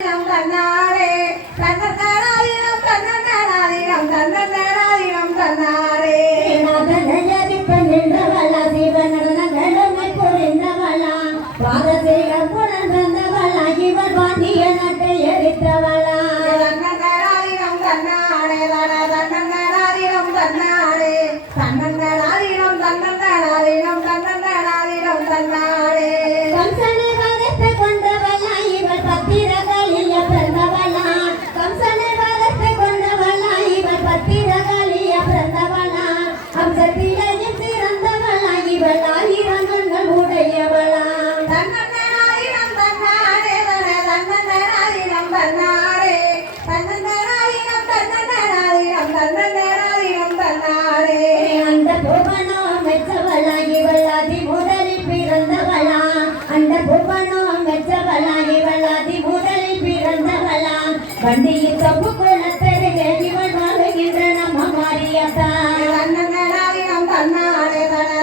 தன்னாரே தன்னதாரினம் தன்னதாரினம் தன்னதாரினம் தன்னாரே நாதனயரிப்ப நின்றவளா சிவனடனங்களுமை புரிந்தவளா பாதசேகம் புலந்தவளா இவர் வாண்டிய நாட்டை எரித்தவளா தன்னதாரினம் தன்னாரே தன்னதாரினம் தன்னாரே தன்னதாரினம் தன்னதாரினம் தன்னதாரினம் தன்னாரே கம்சனை வதத்தை கொண்டவளா இவர் பத்திரகாளிய பிறந்தவளா கம்சனை வதத்தை கொண்டவளா இவர் பத்திரகாளிய பிறந்தவளா அம்சத்திலையும் சிறந்தவளா இவள் 1000 கண்கள் உடையவளா தன்னதாரினம் தன்னாரே தன்னதாரினம் தன்னாரே தன்னதாரினம் தன்னதாரினம் தன்னதாரினம் தன்னாரே அந்த புவனம் மெச்சவளா இவள் அதி முதலில் பிறந்தவளா அந்த புவனம் மெச்சவளா இவள் அதி முதலில் பிறந்தவளா வண்டியில் தப்பு குளத்தருகே இவள் வாழுகின்ற நம்ம மாரியத்தா தன்னதாரினம் தன்னாரே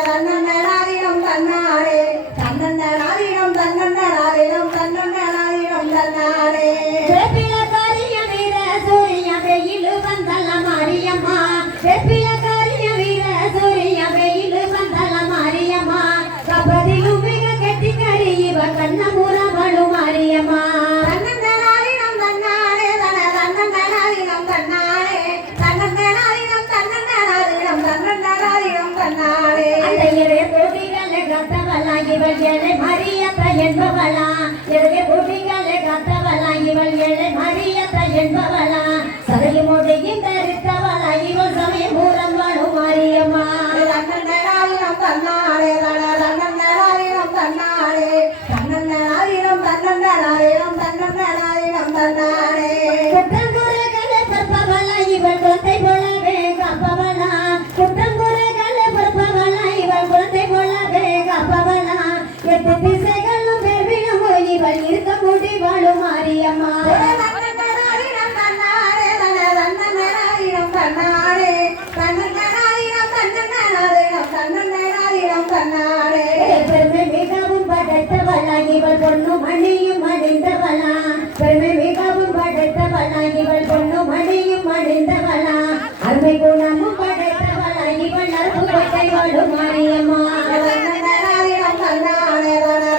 தன்னதாரினம் தன்னாரே தன்னதாரினம் தன்னதாரினம் தன்னதாரினம் தன்னாரே வேப்பிலக்காரிய வீர சூரிய வெயில் வந்தல மாரியம்மா வேப்பிலக்காரிய வீர சூரிய வெயில் வந்தல மாரியம்மா கபதிலும் மிக கெட்டிக்கரி இவ கண்ணமுறவளு மாரியம்மா தன்னதாரினம் தன்னாரே தன்னதாரினம் தன்னாரே தன்னதாரினம் தன்னதாரினம் தன்னதாரினம் தன்னாரே அந்த இளைய கோடிகளை காத்தவளா இவள் ஏழை மரியத்த என்பவளா இளைய கோடிகளை காத்தவளா இவள் ஏழை மரியத்த என்பவளா சதையும் ஒடையும் தரித்தவளா இவள் சமயபூரம் வாழும் மாரியம்மா தன்னதாரினம் தன்னாரே தன்னதாரினம் தன்னாரே தன்னதாரினம் தன்னதாரினம் தன்னதாரினம் தன்னாரே குற்றங்குறைகளை பற்பவளா இவள் குழந்தை போலவே காப்பவளா குற்றங்குறைகளை பற்பவளா இவள் குழந்தை போலவே காப்பவளா 8 திசைகளும் பெருவிலும் இவள் இருக்க முடி வாழும் மாரியம்மா தன்னதாரினம் தன்னாரே தன்னதாரினம் தன்னாரே தன்னதாரினம் தன்னதாரினம் தன்னதாரினம் தன்னாரே பெருமை மிகவும் படைத்தவளா இவள் பொண்ணு மணியும் அடைந்தவளா பெருமை மிகவும் படைத்தவளா இவள் பொண்ணு மணியும் அடைந்தவளா அருமை குணமும் படைத்தவளா இவள் அருப்புக்கோட்டை வாழும் மாரியம்மா தன்னதாரினம் தன்னாரே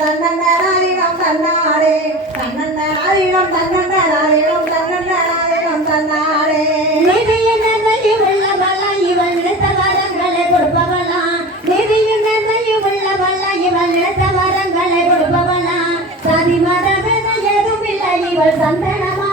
தன்னதாரினம் தன்னாரே தன்னதாரினம் தன்னதாரினம் தன்னதாரினம் தன்னாரே நிதியின் நன்மையும் உள்ளவளா இவள் நினைத்த வரங்களை கொடுப்பவளா நிதியின் நன்மையும் உள்ளவளா இவள் நினைத்த வரங்களை கொடுப்பவளா சாதி மதமென எதுவும் இல்லை இவள் சந்தனமா